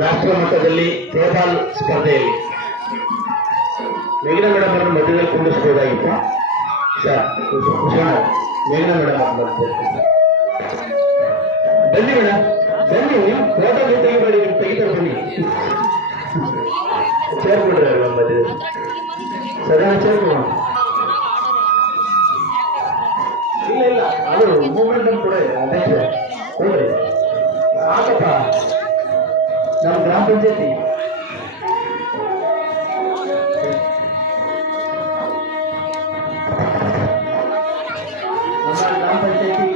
ರಾಷ್ಟ್ರ ಮಟ್ಟದಲ್ಲಿ ಥ್ರೋಬಾಲ್ ಸ್ಪರ್ಧೆಯಲ್ಲಿ ಮೇಘನಾ ಮೇಡಮ್ ಅವರನ್ನು ಮಧ್ಯದಲ್ಲಿ ಕುಂದಿಸಬಹುದಾಗಿತ್ತು ಸರ್. ಮೇಘನಾ ಮೇಡಮ್ ಅವ್ರು ಬನ್ನಿ ಮೇಡಮ್, ಬನ್ನಿ ಫೋಟೋ ತೆಗಿಬೇಡಿ, ತೆಗಿತಾರೆ ಬನ್ನಿ. ಸೇರ್ಬಿಡ್ರಿ ಅಲ್ವಾ ಮಧ್ಯದಲ್ಲಿ ಸದಾ ಸೇರ್ಕೊಳ. ಇಲ್ಲ ಇಲ್ಲ, ಅದು ಮೂವ್ಮೆಂಟ್ ಕೂಡ ಅಧ್ಯಕ್ಷ ಕೊಡ್ರಿ ಆಕಪ್ಪ. ನಮ್ಮ ಗ್ರಾಮ ಪಂಚಾಯತಿ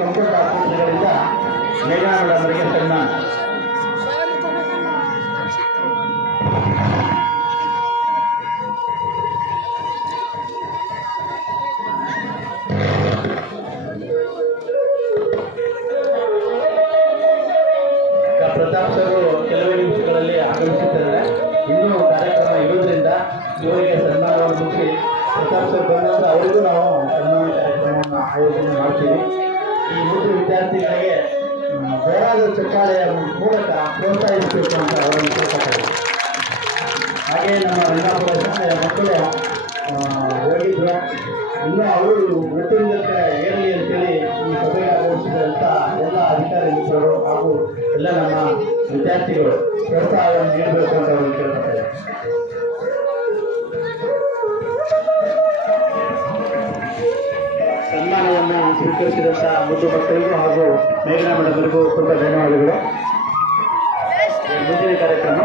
ಕಂಪ್ಯೂಟರ್ ಆಫೀಸರ್ಗಳಿಂದ ಮೇಘನಾ ಮೇಡಮ್ ಅವರಿಗೆ ಸನ್ಮಾನ. ಪ್ರತಾಪ್ ಸರ್ ಕೆಲವೇ ನಿಮಿಷಗಳಲ್ಲಿ ಆಗಮಿಸುತ್ತಿದ್ದಾರೆ. ಇನ್ನೂ ಕಾರ್ಯಕ್ರಮ ಇರುವುದರಿಂದ ಇವರಿಗೆ ಸನ್ಮಾನವನ್ನು ಮುಗಿಸಿ ಪ್ರತಾಪ್ ಸರ್ ಬಂದಾಗ ಅವರಿಗೂ ನಾವು ಸನ್ಮಾನ ಕಾರ್ಯಕ್ರಮವನ್ನು ಆಯೋಜನೆ ಮಾಡ್ತೀವಿ. ಈ ಮೂರು ವಿದ್ಯಾರ್ಥಿಗಳಿಗೆ ಬೇರಾದ ಚಕ್ಕಾಲೆಯ ಮೂಲಕ ಪ್ರೋತ್ಸಾಹಿಸಬೇಕು ಅಂತ ಅವರನ್ನು ಕೇಳ್ತಾರೆ. ಹಾಗೆ ನಮ್ಮ ರಂಗಾಪುರ ಶಾಲೆಯ ಮಕ್ಕಳು ಹೋಗಿದ್ರು, ಇನ್ನೂ ಅವರು ವೃತ್ತಿಯಿಂದ ಏರಲಿ ಅಂತೇಳಿ ಈ ಸಭೆಗೆ ಆಗಮಿಸಿದಂಥ ಎಲ್ಲ ಅಧಿಕಾರಿ ಮಿತ್ರರು ಹಾಗೂ ಎಲ್ಲ ನಮ್ಮ ವಿದ್ಯಾರ್ಥಿಗಳು ಪ್ರೋತ್ಸಾಹವನ್ನು ನೀಡಬೇಕು ಅಂತ ಅವರು ಕೇಳ್ತಾರೆ. ಸನ್ಮಾನವನ್ನು ಸ್ವೀಕರಿಸಿದಂಥ ಮುದ್ದು ಭಕ್ತರಿಗೂ ಹಾಗೂ ಮೇಘನಾ ಮೇಡಮರಿಗೂ ತುಂಬ ಧನ್ಯವಾದಗಳು. ಮುಂದಿನ ಕಾರ್ಯಕ್ರಮ